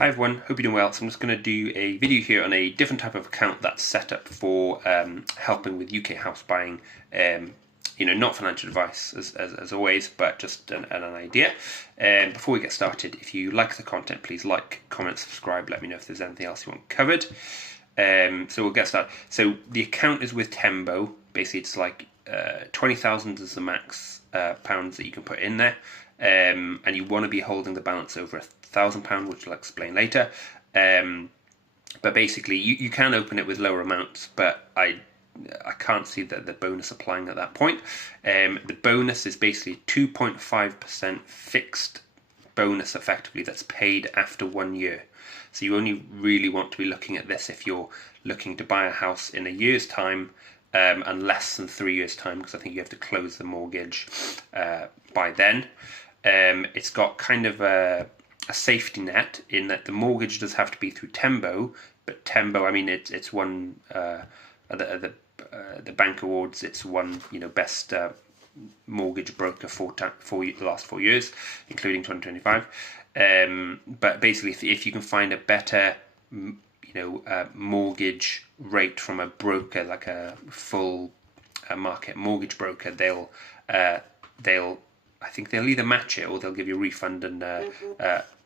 Hi everyone, hope you're doing well. So I'm just going to do a video here on a different type of account that's set up for helping with UK house buying. Not financial advice as always, but just an idea. Before we get started, if you like the content, please like, comment, subscribe. Let me know if there's anything else you want covered. So we'll get started. So the account is with Tembo. Basically, it's like 20,000 is the max pounds that you can put in there. And you want to be holding the balance over £1,000, which I'll explain later. But basically, you can open it with lower amounts, but I can't see that the bonus applying at that point. The bonus is basically 2.5% fixed bonus, effectively, that's paid after 1 year. So you only really want to be looking at this if you're looking to buy a house in a year's time, and less than 3 years' time, because I think you have to close the mortgage by then. It's got kind of a safety net in that the mortgage does have to be through Tembo, but Tembo, I mean, it's won the Bank Awards. It's won, best mortgage broker for the last 4 years, including 2025. But basically, if you can find a better, mortgage rate from a broker, like a full market mortgage broker, they'll I think they'll either match it or they'll give you a refund and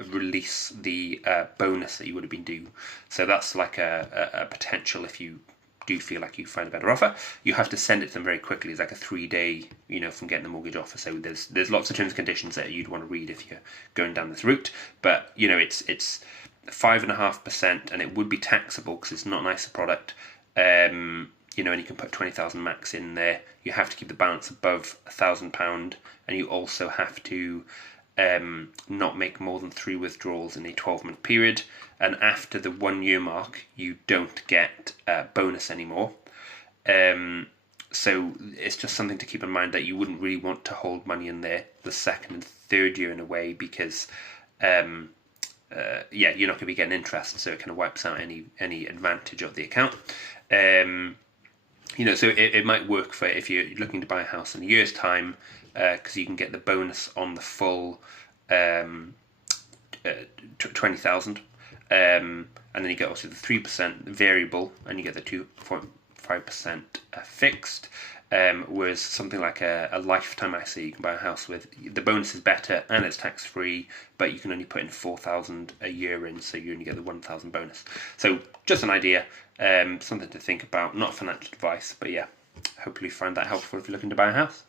release the bonus that you would have been due. So that's like a potential if you do feel like you find a better offer. You have to send it to them very quickly. It's like a 3-day, from getting the mortgage offer. So there's lots of terms and conditions that you'd want to read if you're going down this route. But it's 5.5%, and it would be taxable because it's not an ISA product. And you can put 20,000 max in there. You have to keep the balance above £1,000, and you also have to not make more than 3 withdrawals in a 12-month period. And after the 1 year mark, you don't get a bonus anymore. So it's just something to keep in mind, that you wouldn't really want to hold money in there the second and third year in a way, because you're not going to be getting interest, so it kind of wipes out any advantage of the account. So it might work for if you're looking to buy a house in a year's time, because you can get the bonus on the full 20,000, and then you get also the 3% variable, and you get the 2.5% fixed. Whereas something like a lifetime ISA, you can buy a house with, the bonus is better and it's tax free, but you can only put in 4,000 a year in, so you only get the 1,000 bonus. So just an idea, something to think about, not financial advice, but yeah, hopefully you find that helpful if you're looking to buy a house.